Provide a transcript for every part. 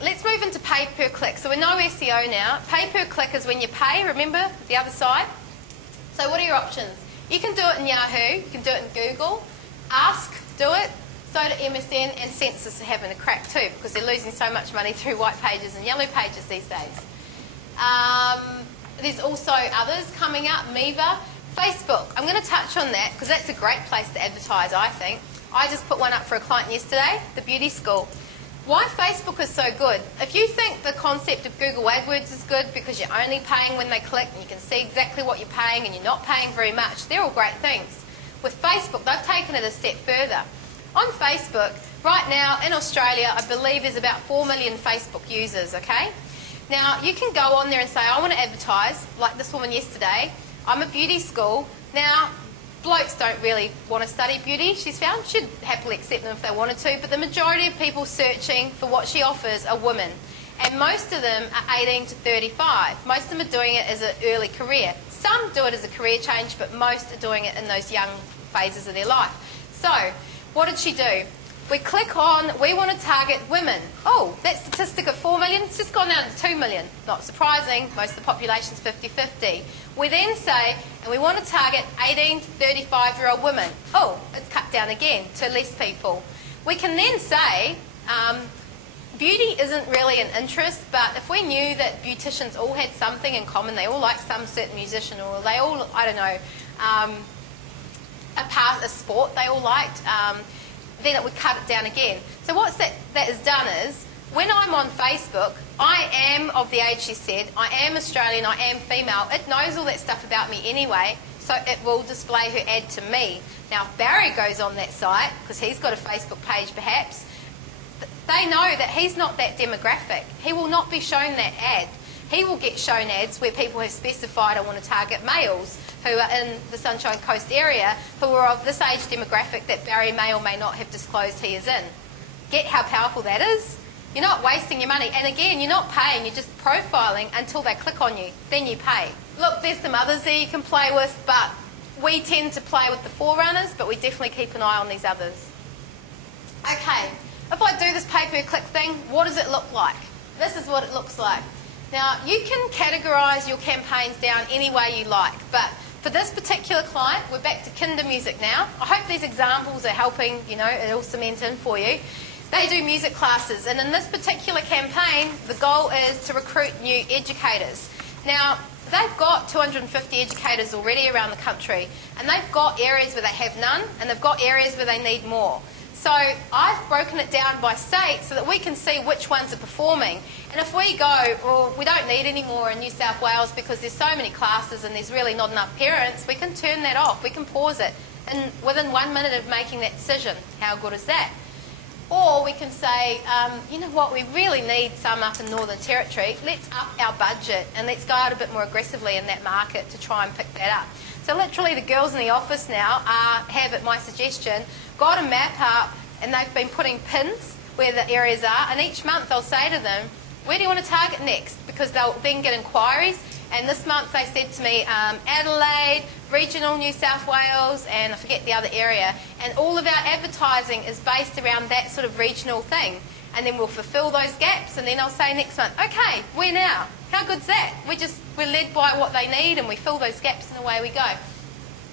Let's move into pay per click. So we know SEO now. Pay per click is when you pay, remember, the other side. So what are your options? You can do it in Yahoo, you can do it in Google, Ask, do it, so do MSN, and Census are having a crack too, because they're losing so much money through white pages and yellow pages these days. There's also others coming up, Miva. Facebook, I'm going to touch on that because that's a great place to advertise, I think. I just put one up for a client yesterday, the beauty school. Why Facebook is so good? If you think the concept of Google AdWords is good because you're only paying when they click and you can see exactly what you're paying and you're not paying very much, they're all great things. With Facebook, they've taken it a step further. On Facebook, right now in Australia, I believe there's about 4 million Facebook users, okay? Now, you can go on there and say, I want to advertise, like this woman yesterday. I'm a beauty school. Now, blokes don't really want to study beauty, she's found. She'd happily accept them if they wanted to, but the majority of people searching for what she offers are women. And most of them are 18 to 35. Most of them are doing it as an early career. Some do it as a career change, but most are doing it in those young phases of their life. So, what did she do? We click on, we want to target women. Oh, that statistic of 4 million, it's just gone down to 2 million. Not surprising, most of the population's 50-50. We then say, and we want to target 18 to 35-year-old women. Oh, it's cut down again to less people. We can then say, beauty isn't really an interest, but if we knew that beauticians all had something in common, they all like some certain musician, or they all, I don't know, a sport they all liked, then it would cut it down again. So what that has done is, when I'm on Facebook, I am of the age she said, I am Australian, I am female. It knows all that stuff about me anyway, so it will display her ad to me. Now, if Barry goes on that site, because he's got a Facebook page perhaps, they know that he's not that demographic. He will not be shown that ad. He will get shown ads where people have specified I want to target males who are in the Sunshine Coast area who are of this age demographic that Barry may or may not have disclosed he is in. Get how powerful that is? You're not wasting your money. And again, you're not paying, you're just profiling until they click on you. Then you pay. Look, there's some others there you can play with, but we tend to play with the forerunners, but we definitely keep an eye on these others. Okay, if I do this pay-per-click thing, what does it look like? This is what it looks like. Now, you can categorise your campaigns down any way you like, but for this particular client, we're back to Kinder Music now. I hope these examples are helping, you know, it all cement in for you. They do music classes, and in this particular campaign, the goal is to recruit new educators. Now, they've got 250 educators already around the country, and they've got areas where they have none, and they've got areas where they need more. So I've broken it down by state so that we can see which ones are performing. And if we go, well, we don't need any more in New South Wales because there's so many classes and there's really not enough parents, we can turn that off, we can pause it. And within 1 minute of making that decision, how good is that? Or we can say, you know what, we really need some up in Northern Territory, let's up our budget and let's go out a bit more aggressively in that market to try and pick that up. So literally the girls in the office now have, at my suggestion, got a map up and they've been putting pins where the areas are, and each month I'll say to them, where do you want to target next? Because they'll then get inquiries, and this month they said to me, Adelaide, regional New South Wales, and I forget the other area, and all of our advertising is based around that sort of regional thing. And then we'll fulfil those gaps, and then I'll say next month, okay, where now? How good's that? We're led by what they need, and we fill those gaps, and away we go.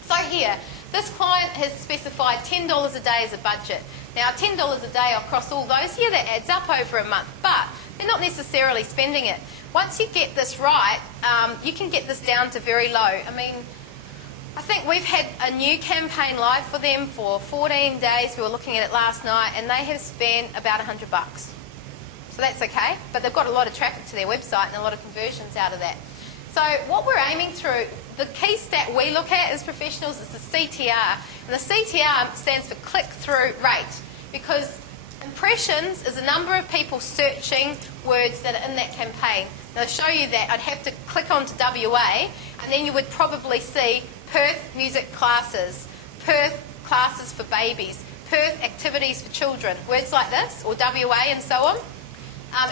So here, this client has specified $10 a day as a budget. Now, $10 a day across all those, yeah, that adds up over a month, but they're not necessarily spending it. Once you get this right, you can get this down to very low. I mean, I think we've had a new campaign live for them for 14 days. We were looking at it last night, and they have spent about $100. So that's okay, but they've got a lot of traffic to their website and a lot of conversions out of that. So what we're aiming through, the key stat we look at as professionals is the CTR. And the CTR stands for click-through rate, because impressions is the number of people searching words that are in that campaign. Now, to show you that, I'd have to click onto WA, and then you would probably see Perth music classes, Perth classes for babies, Perth activities for children, words like this, or WA and so on.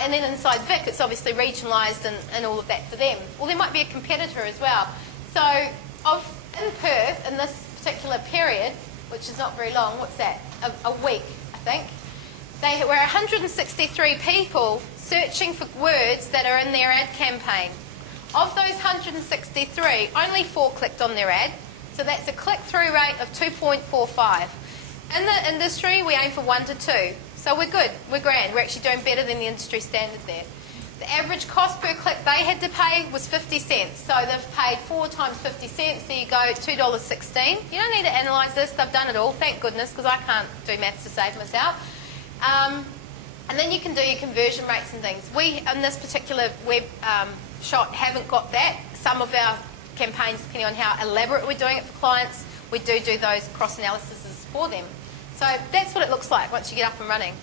And then inside Vic, it's obviously regionalised and all of that for them. Well, there might be a competitor as well. So in Perth, in this particular period, which is not very long, what's that? A week, I think. There were 163 people searching for words that are in their ad campaign. Of those 163, only 4 clicked on their ad, so that's a click-through rate of 2.45. In the industry, we aim for 1 to 2, so we're good, we're grand, we're actually doing better than the industry standard there. The average cost per click they had to pay was 50 cents, so they've paid 4 times 50 cents, there you go, $2.16. You don't need to analyse this, they've done it all, thank goodness, because I can't do maths to save myself. And then you can do your conversion rates and things. We, in this particular web shot, haven't got that. Some of our campaigns, depending on how elaborate we're doing it for clients, we do those cross-analyses for them. So that's what it looks like once you get up and running.